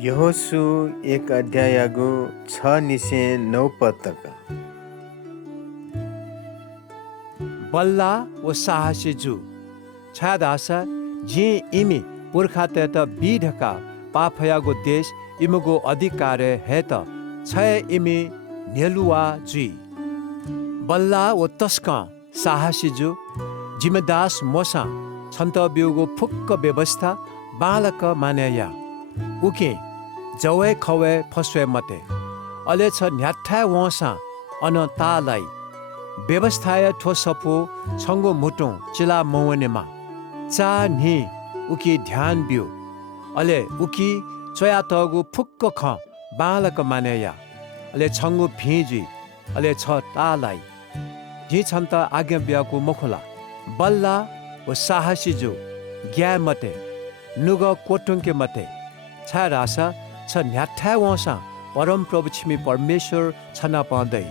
यहोसु 1 अध्यायगु 6 निसे 9 पदक बल्ला व साहसी जु छाद आशा जे इमी पुर्खा त बिढका पाफयागो देश इमगो अधिकार है त छय इमी नेलुवा जुई बल्ला व तस्का साहसी जु जिमेदास मोसा छन्त बिउगो फुक्क व्यवस्था बालक मानेया उके जवे खवे फस्वे मते अले छ न्याठा वसा अन तालाई व्यवस्थाय ठोसपो छंगो मुटो चिला मौनेमा चा नि उकी ध्यान बिउ अले उकी चया तगु फुक्क ख बालक मानेया अले छंगो भिजी अले छ तालाई जी छन्त आज्ञा बियाको मखुला बल्ला व साहसी जो ग्या मते नुग कोटुङके मते छा रासा छ न्याठा वसा परम प्रभु छिमी परमेश्वर छना पाउँदै